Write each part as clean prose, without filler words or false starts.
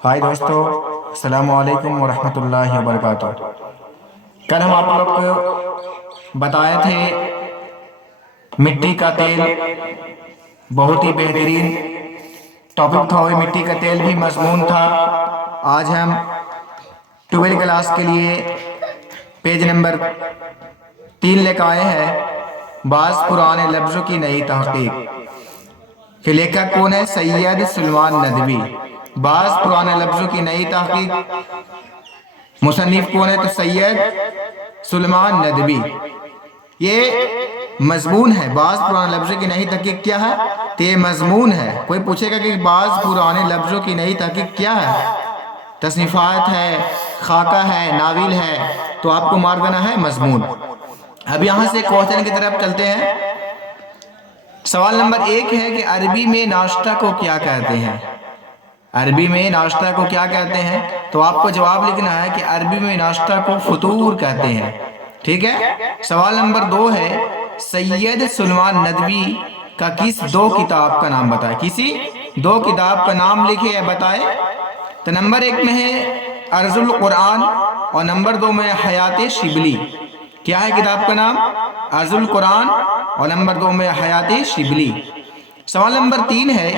High دوستو، السلام علیکم ورحمۃ اللہ وبرکاتہ۔ کل ہم آپ لوگ کو بتائے تھے مٹی کا تیل، بہت ہی بہترین ٹاپک تھا، اور مٹی کا تیل بھی مضمون تھا۔ آج ہم 12 کلاس کے لیے پیج نمبر 3 لے کر آئے ہیں، بعض پرانے لفظوں کی نئی تحقیق۔ کہ لیکھک کون ہے؟ سید سلیمان ندوی۔ بعض پرانے لفظوں کی نئی تحقیق، مصنف کون ہے؟ تو سید سلیمان ندوی۔ یہ مضمون ہے، بعض پرانے لفظوں کی نئی تحقیق کیا ہے؟ تو یہ مضمون ہے۔ کوئی پوچھے گا کہ بعض پرانے لفظوں کی نئی تحقیق کیا ہے؟ تصنیفات ہے، خاکہ ہے، ناول ہے، تو آپ کو مار دینا ہے مضمون۔ اب یہاں سے کوشچن کی طرف چلتے ہیں۔ سوال نمبر 1 ہے کہ عربی میں ناشتہ کو کیا کہتے ہیں؟ عربی میں ناشتہ کو کیا کہتے ہیں؟ تو آپ کو جواب لکھنا ہے کہ عربی میں ناشتہ کو فطور کہتے ہیں۔ ٹھیک ہے۔ سوال نمبر 2 ہے سید سلیمان ندوی کا کس 2 کتاب کا نام بتائے؟ کسی 2 کتاب کا نام لکھے یا بتائے۔ تو نمبر 1 میں ہے ارض القرآن، اور نمبر 2 میں حیات شبلی۔ کیا ہے کتاب کا نام؟ ارض القرآن، اور نمبر 2 میں حیات شبلی۔ سوال نمبر 3 ہے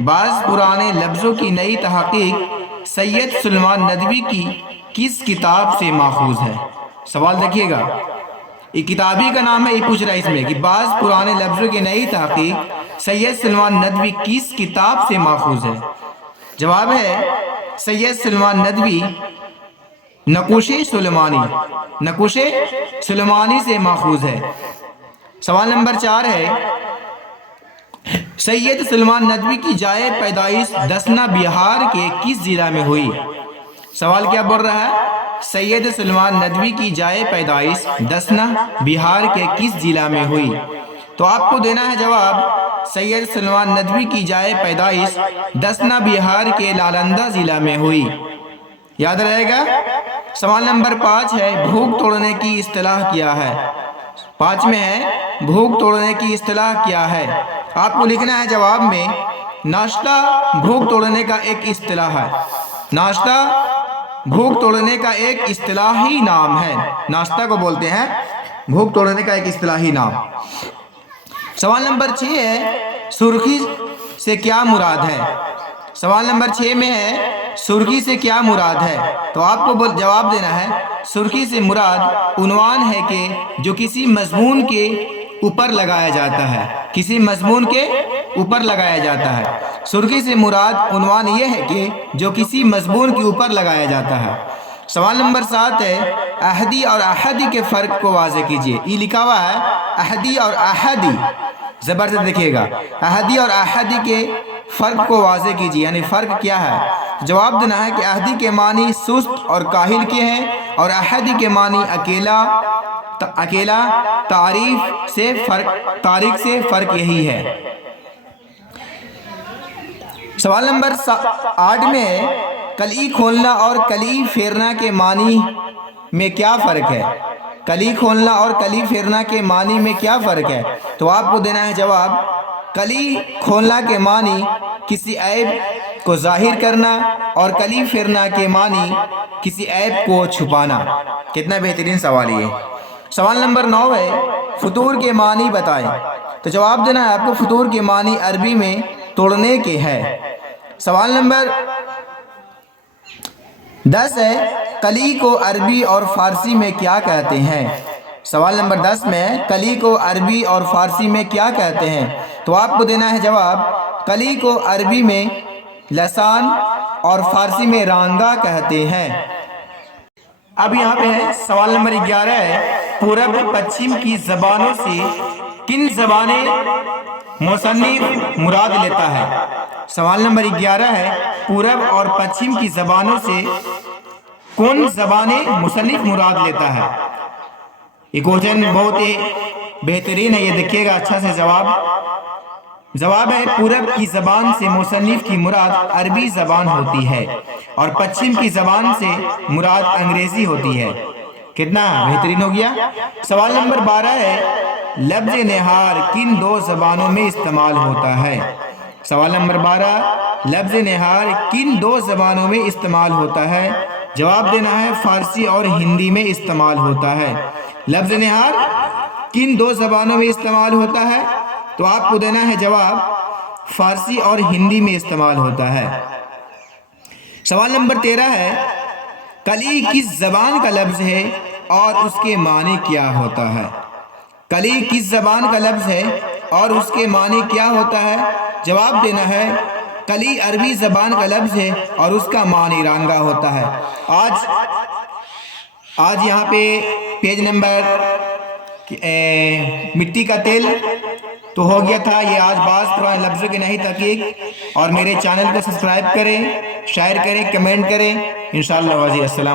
بعض پرانے لفظوں کی نئی تحقیق سید سلیمان ندوی کی کس کتاب سے ماخوذ ہے؟ سوال دیکھیے گا، یہ کتابی کا نام ہے، یہ پوچھ رہا ہے اس میں کہ بعض پرانے لفظوں کی نئی تحقیق سید سلیمان ندوی کس کتاب سے ماخوذ ہے؟ جواب ہے سید سلیمان ندوی نقوش سلیمانی، نقوش سلیمانی سے ماخوذ ہے۔ سوال نمبر 4 ہے سید سلیمان ندوی کی جائے پیدائش دسنا بہار کے کس ضلع میں ہوئی؟ سوال کیا بول رہا ہے؟ سید سلیمان ندوی کی جائے پیدائش دسنا بہار کے کس ضلع میں ہوئی؟ تو آپ کو دینا ہے جواب سید سلیمان ندوی کی جائے پیدائش دسنا بہار کے نالندہ ضلع میں ہوئی۔ یاد رہے گا۔ سوال نمبر 5 ہے بھوک توڑنے کی اصطلاح کیا ہے؟ 5 میں ہے بھوک توڑنے کی اصطلاح کیا ہے؟ آپ کو لکھنا ہے جواب میں ناشتہ بھوک توڑنے کا ایک اصطلاح ہے۔ ناشتہ بھوک توڑنے کا ایک اصطلاحی نام ہے۔ ناشتہ کو بولتے ہیں بھوک توڑنے کا ایک اصطلاحی نام۔ سوال نمبر 6 ہے سرخی سے کیا مراد ہے؟ سوال نمبر 6 میں ہے سرخی سے کیا مراد ہے؟ تو آپ کو جواب دینا ہے سرخی سے مراد عنوان ہے کہ جو کسی مضمون کے اوپر لگایا جاتا ہے، کسی مضمون کے اوپر لگایا جاتا ہے۔ سرخی سے مراد عنوان یہ ہے کہ جو کسی مضمون کے اوپر لگایا جاتا ہے۔ سوال نمبر 7 ہے احدی اور احدی کے فرق کو واضح کیجیے۔ یہ لکھا ہوا ہے احدی اور احدی، زبر سے دیکھیے گا، احدی اور احدی کے فرق کو واضح کیجیے، یعنی فرق کیا ہے؟ جواب دینا ہے کہ احدی کے معنی سست اور کاہل کے ہیں، اور احدی کے معنی اکیلا، تاریخ سے فرق یہی ہے۔ سوال نمبر 8 میں کلی کھولنا اور کلی پھیرنا کے معنی میں کیا فرق ہے؟ کلی کھولنا اور کلی پھیرنا کے معنی میں کیا فرق ہے؟ تو آپ کو دینا ہے جواب کلی کھولنا کے معنی کسی عیب کو ظاہر کرنا، اور کلی پھیرنا کے معنی کسی عیب کو چھپانا۔ کتنا بہترین سوال یہ۔ سوال نمبر 9 ہے فطور کے معنی بتائیں۔ تو جواب دینا ہے آپ کو فطور کے معنی عربی میں توڑنے کے ہے۔ سوال نمبر 10 ہے کلی کو عربی اور فارسی میں کیا کہتے ہیں؟ سوال نمبر 10 میں کلی کو عربی اور فارسی میں کیا کہتے ہیں؟ تو آپ کو دینا ہے جواب کلی کو عربی میں لسان اور فارسی میں رانگا کہتے ہیں۔ اب یہاں پہ ہے سوال نمبر 11 ہے پورب پچھم کی زبانوں سے کن زبانیں مصنف مراد لیتا ہے؟ سوال نمبر 11 ہے پورب اور پچھم کی زبانوں سے کون زبانیں مصنف مراد لیتا ہے؟ یہ کوشچن بہت ہی بہترین ہے، یہ دیکھیے گا اچھا سے جواب ہے پورب کی زبان سے مصنف کی مراد عربی زبان ہوتی ہے، اور پچھم کی زبان سے مراد انگریزی ہوتی ہے۔ کتنا بہترین ہو گیا۔ سوال نمبر 12 ہے لفظ نہار کن 2 زبانوں میں استعمال ہوتا ہے؟ سوال نمبر 12، لفظ نہار کن دو زبانوں میں استعمال ہوتا ہے؟ جواب دینا ہے فارسی اور ہندی میں استعمال ہوتا ہے۔ لفظ نہار کن دو زبانوں میں استعمال ہوتا ہے؟ تو آپ کو دینا ہے جواب فارسی اور ہندی میں استعمال ہوتا ہے۔ سوال نمبر 13 ہے، کلی کس زبان کا لفظ ہے اور اس کے معنی کیا ہوتا ہے؟ کلی کس زبان کا لفظ ہے اور اس کے معنی کیا ہوتا ہے؟ جواب دینا ہے کلی عربی زبان کا لفظ ہے اور اس کا معنی رانگا ہوتا ہے۔ آج یہاں پہ پیج نمبر مٹی کا تیل تو ہو گیا تھا، یہ آج بعض قرآن لفظوں کی نہیں تحقیق، اور میرے چینل کو سبسکرائب کریں، شیئر کریں، کمنٹ کریں، انشاءاللہ واضح۔ السلام